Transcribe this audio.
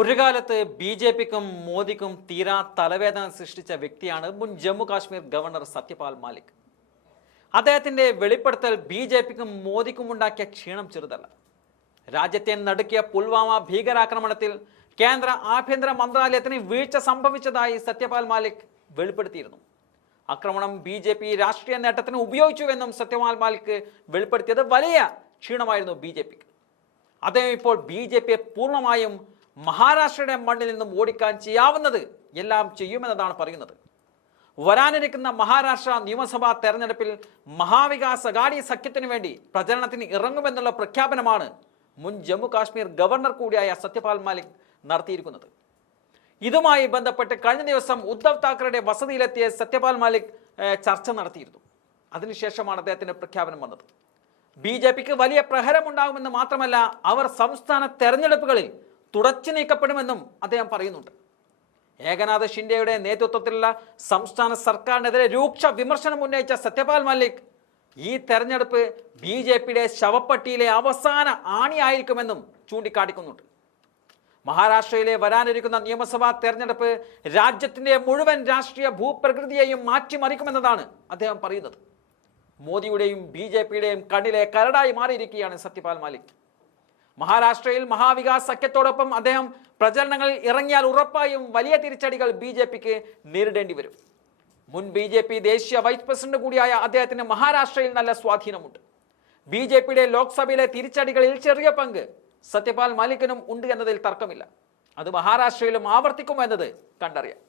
ഒരു കാലത്ത് B J പിക്കും മോദിക്കും തീരാ തലവേദന സൃഷ്ടിച്ച വ്യക്തിയാണ് മുൻ ജമ്മു കാശ്മീർ ഗവർണർ സത്യപാൽ മാലിക്. അദ്ദേഹത്തിന്റെ വെളിപ്പെടുത്തൽ ബി ജെ പിക്കും മോദിക്കും ഉണ്ടാക്കിയ ക്ഷീണം ചെറുതല്ല. രാജ്യത്തെ നടുക്കിയ പുൽവാമ ഭീകരാക്രമണത്തിൽ കേന്ദ്ര ആഭ്യന്തര മന്ത്രാലയത്തിന് വീഴ്ച സംഭവിച്ചതായി സത്യപാൽ മാലിക് വെളിപ്പെടുത്തിയിരുന്നു. ആക്രമണം ബി ജെ പി രാഷ്ട്രീയ നേട്ടത്തിന് ഉപയോഗിച്ചുവെന്നും സത്യപാൽ മാലിക് വെളിപ്പെടുത്തിയത് വലിയ ക്ഷീണമായിരുന്നു ബി ജെ പിക്ക്. അദ്ദേഹം ഇപ്പോൾ ബി ജെ പിയെ പൂർണമായും മഹാരാഷ്ട്രയുടെ മണ്ണിൽ നിന്നും ഓടിക്കാൻ ചെയ്യാവുന്നത് എല്ലാം ചെയ്യുമെന്നതാണ് പറയുന്നത്. വരാനിരിക്കുന്ന മഹാരാഷ്ട്ര നിയമസഭാ തെരഞ്ഞെടുപ്പിൽ മഹാവികാസ് അഗാഡി സഖ്യത്തിനു വേണ്ടി പ്രചരണത്തിന് ഇറങ്ങുമെന്നുള്ള പ്രഖ്യാപനമാണ് മുൻ ജമ്മു കാശ്മീർ ഗവർണർ കൂടിയായ സത്യപാൽ മാലിക് നടത്തിയിരിക്കുന്നത്. ഇതുമായി ബന്ധപ്പെട്ട് കഴിഞ്ഞ ദിവസം ഉദ്ധവ് താക്കറയുടെ വസതിയിലെത്തിയ സത്യപാൽ മാലിക് ചർച്ച നടത്തിയിരുന്നു. അതിനുശേഷമാണ് അദ്ദേഹത്തിന്റെ പ്രഖ്യാപനം വന്നത്. ബി ജെ പിക്ക് വലിയ പ്രഹരമുണ്ടാകുമെന്ന് മാത്രമല്ല അവർ സംസ്ഥാന തെരഞ്ഞെടുപ്പുകളിൽ തുടച്ചു നീക്കപ്പെടുമെന്നും അദ്ദേഹം പറയുന്നുണ്ട്. ഏകനാഥ് ഷിൻഡെയുടെ നേതൃത്വത്തിലുള്ള സംസ്ഥാന സർക്കാരിനെതിരെ രൂക്ഷ വിമർശനം ഉന്നയിച്ച സത്യപാൽ മല്ലിക് ഈ തെരഞ്ഞെടുപ്പ് ബി ജെ പിയുടെ ശവപ്പട്ടിയിലെ അവസാന ആണിയായിരിക്കുമെന്നും ചൂണ്ടിക്കാട്ടിക്കുന്നുണ്ട്. മഹാരാഷ്ട്രയിലെ വരാനിരിക്കുന്ന നിയമസഭാ തെരഞ്ഞെടുപ്പ് രാജ്യത്തിന്റെ മുഴുവൻ രാഷ്ട്രീയ ഭൂപ്രകൃതിയെയും മാറ്റിമറിക്കുമെന്നതാണ് അദ്ദേഹം പറയുന്നത്. മോദിയുടെയും ബി ജെ പിയുടെയും കണ്ണിലെ കരടായി മാറിയിരിക്കുകയാണ് സത്യപാൽ മാലിക് മഹാരാഷ്ട്രയിൽ മഹാവികാസ് സഖ്യത്തോടൊപ്പം അദ്ദേഹം പ്രചരണങ്ങളിൽ ഇറങ്ങിയാൽ ഉറപ്പായും വലിയ തിരിച്ചടികൾ ബി ജെ പിക്ക് നേരിടേണ്ടി വരും. മുൻ ബി ജെ പി ദേശീയ വൈസ് പ്രസിഡന്റ് കൂടിയായ അദ്ദേഹത്തിന് മഹാരാഷ്ട്രയിൽ നല്ല സ്വാധീനമുണ്ട്. ബി ജെ പിയുടെ ലോക്സഭയിലെ തിരിച്ചടികളിൽ ചെറിയ പങ്ക് സത്യപാൽ മാലിക്കിനും ഉണ്ട് എന്നതിൽ തർക്കമില്ല. അത് മഹാരാഷ്ട്രയിലും ആവർത്തിക്കുമെന്നത് കണ്ടറിയാം.